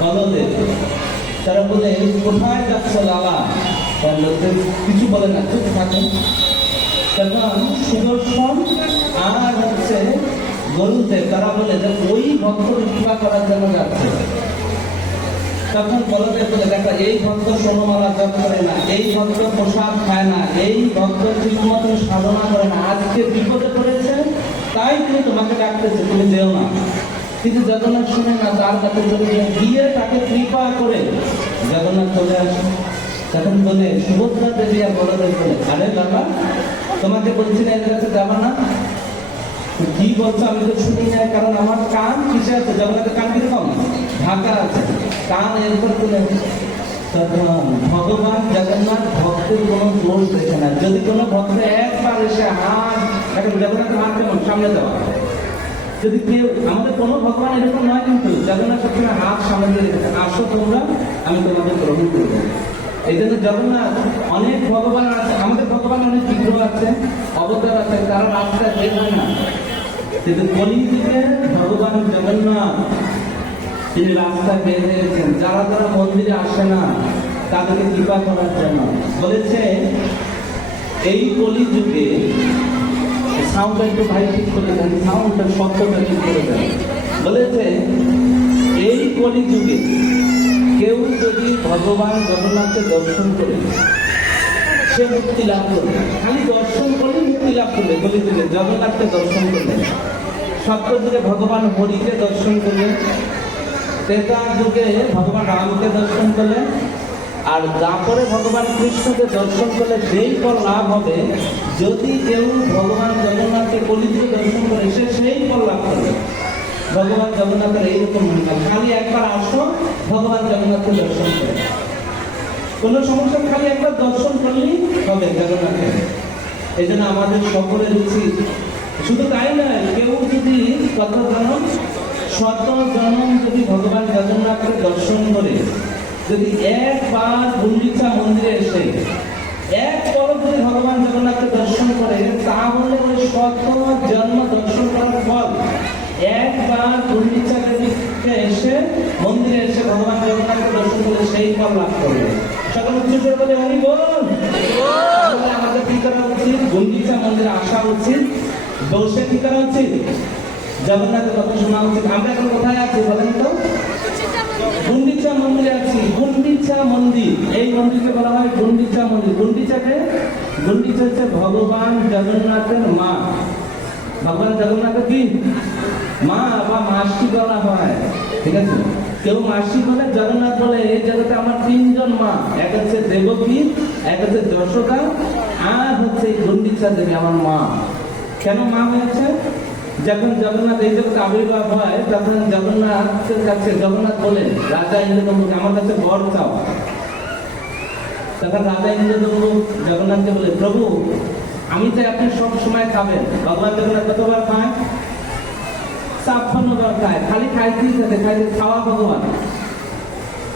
বলদেব। তারা বলে, কোথায় যাচ্ছ বাবা? বলদেব কিছু বলে না, চুপ থাকেন। তখন সুদর্শন আর হচ্ছে গরুদেব তারা বলে যে ওই ভক্ত কৃপা করার জন্য যাচ্ছে। তখন বলদেব বলে, দেখো এই ভক্ত সোনমালা জপ করে না, এই ভক্ত প্রসাদ খায় না, এই ভক্ত ঠিক মতো সাধনা করে না, আজকে বিপদে পড়েছে তাই তিনি তোমাকে ডাকতেছে, তুমি যেও না। কিন্তু জগন্নাথ শুনে না, তার কাছে চলে গিয়ে তাকে কৃপা করে জগন্নাথ চলে আসে। তখন বলে সুভদ্রা দেবী আর বলদেব বলে, আরে বাবা তোমাকে বলছি না এদের কাছে যাবা না? কি বলছো? আমি তো শুনি না, কারণ আমার কান কিসে আছে? জগন্নাথের কান কিরকম? ঢাকা আছে, কান এরপর তুলে। তখন ভগবান জগন্নাথ ভক্তের কোনো দোষ দেখে না। যদি কোনো ভক্ত একবার এসে হাত, এখন জগন্নাথ হাত কেমন সামনে দেওয়া, যদি কেউ, আমাদের কোনো ভগবান এরকম নয়, কিন্তু জগন্নাথ সবসময় হাত সামনে দিয়ে রেখেছে, আসো তোমরা, আমি তোমাদের গ্রহণ করবো। এই জন্য জগন্নাথ, অনেক ভগবান আছে, আমাদের ভগবান অনেক বিগ্রহ আছে, অবতার আছে, তারা রাস্তায় বের হয় না। কিন্তু কলিযুগে ভগবান জগন্নাথ তিনি রাস্তায় বের হয়েছেন, যারা যারা মন্দিরে আসে না তাদেরকে কৃপা করার জন্য। বলেছে এই কলিযুগে, সাউন্ডটা একটু ভাই ঠিক করে দেন, সাউন্ডটা শব্দটা ঠিক করে দেন। বলেছে এই কলিযুগে কেউ যদি ভগবান জগন্নাথকে দর্শন করে সে মুক্তি লাভ করবে। খালি দর্শন করলে মুক্তি লাভ করবে। কলিযুগে জগন্নাথকে দর্শন করলে, সত্য যুগে ভগবান হরিকে দর্শন করলেন, ত্রেতা যুগে ভগবান রামকে দর্শন করলেন, আর তারপরে ভগবান কৃষ্ণকে দর্শন করলে যেই ফল লাভ হবে, যদি কেউ ভগবান জগন্নাথকে কলিযুগে দর্শন করে সে সেই ফল লাভ করবে। ভগবান জগন্নাথের এইরকম মহিমা, খালি একবার আসো ভগবান জগন্নাথকে দর্শন করে, কোন সমস্যা, খালি একবার দর্শন করলেই হবে জগন্নাথকে। এই জন্য আমাদের সকলের উচিত, শুধু তাই নয়, কেউ যদি কত জনম, শত জনম যদি ভগবান জগন্নাথকে দর্শন করে, যদি একবার গুন্ডিচা মন্দিরে এসে এক পলক যদি ভগবান জগন্নাথকে দর্শন করে, তাহলে ওই শত জন্ম দর্শন করার ফল একবার গুন্ডিচা দেবীকে এসে মন্দিরে এসে ভগবান জগন্নাথকে দর্শন করে সেই ফল লাভ করবে। সকল উচ্চ বলে হরি বল। আমাদের কি করা উচিত? গুন্ডিচা মন্দিরে আসা উচিত, বসে কি করা উচিত? জগন্নাথের কথা শোনা উচিত। আমরা এখন কোথায় আছি বলেন তো? গুন্ডিচা মন্দিরে আছি। গুন্ডিচা মন্দির, এই মন্দিরকে বলা হয় গুন্ডিচা মন্দির। গুন্ডিচাকে, গুন্ডিচা হচ্ছে ভগবান জগন্নাথের মা। ভগবান জগন্নাথের কি মা বা মাসি বলা হয়, ঠিক আছে? কেউ মাসি বলে, জগন্নাথ বলে এই জগতে আমার তিনজন মা, এক হচ্ছে দেবকী, এক হচ্ছে যশোদা, আর হচ্ছে গুন্ডিচা দেবী আমার মা। কেন মা হয়েছে? যখন জগন্নাথ এই জগতে আবির্ভাব হয়, তখন জগন্নাথের কাছে জগন্নাথ বলে, রাজা ইন্দ্রদম্বকে আমার কাছে বর চাও। তখন রাজা ইন্দ্রদম্ব জগন্নাথকে বলে, প্রভু আমি চাই আপনি সব সময় খাবেন। ভগবান জগন্নাথ কতবার খায়? 56 বার খায়। খালি খাইতেই থাকে, খাইতে খাওয়া ভগবান।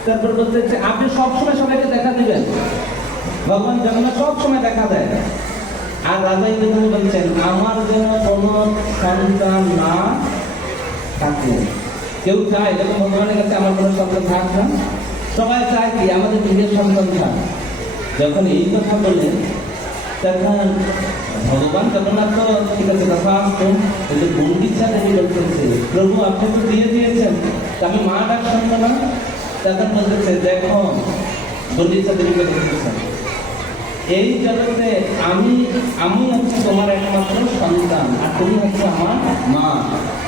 তারপর বলতে হচ্ছে আপনি সবসময় সবাইকে দেখা দিবেন। ভগবান জগন্নাথ সব সময় দেখা দেয়। আর রাজা ইন্দ্রদম্ব বলছেন, আমার যেন কোন সন্তান না থাকে। কেউ চায় যখন ভগবানের কাছে আমার কোনো সন্তান থাক না, সবাই চায় কি আমাদের নিজের সন্তান থাক। যখন এই কথা বললেন, তখন ভগবান জগন্নাথ তো ঠিক আছে কথা আসতো, কিন্তু গুন্ডিচা দেবী বলতেছে, প্রভু আপনি তো দিয়ে দিয়েছেন, আমি মা ডাক শুনবো না? তখন বলতেছে, দেখো গুন্ডিচা দেবীকে বলতেছেন, এই জগতে আমি হচ্ছে তোমার একমাত্র সন্তান, আর তুমি হচ্ছে আমার মা।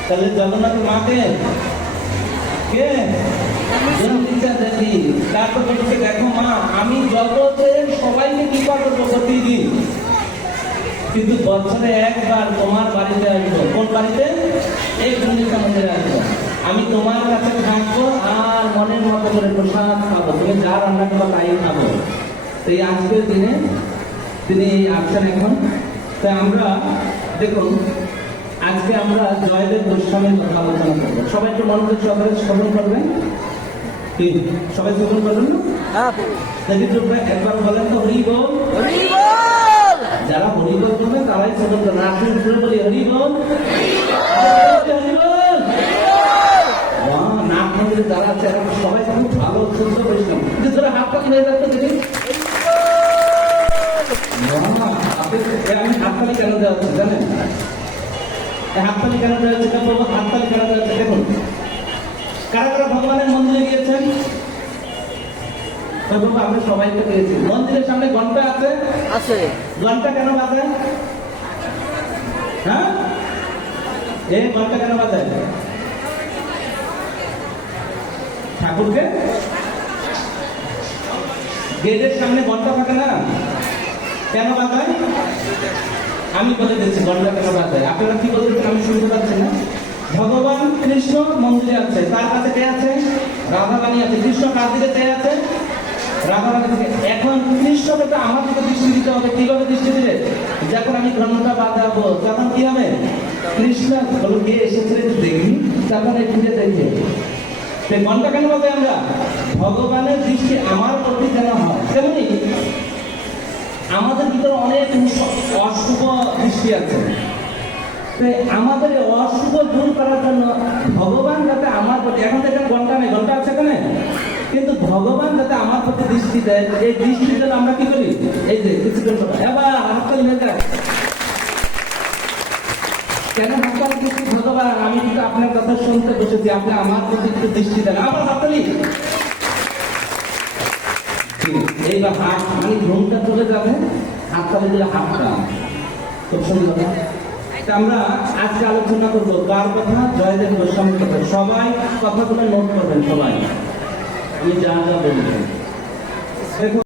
তাহলে জগন্নাথের মাকে কে? গুন্ডিচা দেবী। তারপর বলছে, দেখো মা, আমি জগতের সবাইকে কৃপা করবো প্রতিদিন, কিন্তু বছরে একবার তোমার বাড়িতে আসবো। কোন বাড়িতে? এই গুন্ডিচা মন্দিরে আসবো। আমি তোমার কাছে থাকবো আর মনের মতো করে প্রসাদ খাবো, তুমি যা রান্না করবো তাই খাবো। এই আজকের দিনে তিনি আসছেন এখন। তাই আমরা দেখুন, আজকে আমরা জয়দেব গোস্বামীর কথা আলোচনা করবো। সবাই একটু মনোযোগ সহকারে শ্রবণ করবেন। সবাই শ্রবণ করবেন না? একবার বলেন তো হরি বল। যারা হরি বল করবে তারাই শ্রবণ করবেন। আসুন বলি হরি বল, হরি বল। নাক মধ্যে মন্দিরে যারা আছে এরা সবাই খুব ভালো সুন্দর বৈষ্ণব, কিন্তু ধরে হাত পাখি হয়ে যাচ্ছে দেখি। আমি হাততালি কেন দেওয়া হচ্ছে জানেন? হাততালি কেন দেওয়া হচ্ছে? হাততালি কেন দেওয়া হচ্ছে দেখুন। কারা কারা ভগবানের মন্দিরে গিয়েছেন? বাবু আমরা সবাই তো গিয়েছি। মন্দিরের সামনে ঘন্টা আছে, আছে। ঘন্টা কেন বাজে? হ্যাঁ, এই ঘন্টা কেন বাজে? ঠাকুরকে গেটের সামনে ঘন্টা থাকে না, কেন বাজায়? আমি বলে দিচ্ছি ঘন্টা কেন বাজায়। আপনারা কি বলছেন আমি শুনতে পাচ্ছি না। ভগবান কৃষ্ণ মন্দিরে আছে, তার কাছে কে আছে? রাধা রানী আছে। কৃষ্ণ কার দিকে চেয়ে আছে? রাধা রানী দিকে। এখন কৃষ্ণকে তো আমার দিকে দৃষ্টি দিতে হবে। কিভাবে দৃষ্টি দিলে? যখন আমি ঘন্টা বাজাবো তখন কি হবে? কৃষ্ণ বলো কে এসেছে দেখি, তখন এই ফিরে দেখে সেই ঘন্টা কেন বাজাই আমরা? ভগবানের দৃষ্টি আমার প্রতি যেন হয়। তেমনি আমাদের ভিতরে অনেক অশুভ দৃষ্টি আছে। আমাদের অশুভ দূর করার জন্য ভগবান যাতে আমার প্রতি, এখন তো এখানে ঘন্টা নেই, ঘন্টা আছে এখানে, কিন্তু ভগবান যাতে আমার প্রতি দৃষ্টি দেয়, এই দৃষ্টির জন্য আমরা কি করি? এই যে কিছুদিন এবার হাততালি হয়ে যায়। কেন হাততালি দিচ্ছি? ভগবান আমি কিন্তু আপনার কথা শুনতে বসেছি, আপনি আমার প্রতি একটু দৃষ্টি দেন, আবার হাততালি। এইবার হাত মানে ঘুমটা চলে যাবে, হাততালি দিলে হাতটা খুব সুন্দর। আমরা আজকে আলোচনা করবো কার কথা? জয়দেব গোস্বামীর কথা। সবাই কথাগুলো নোট করবেন, সবাই আমি যা যা বলবেন। দেখুন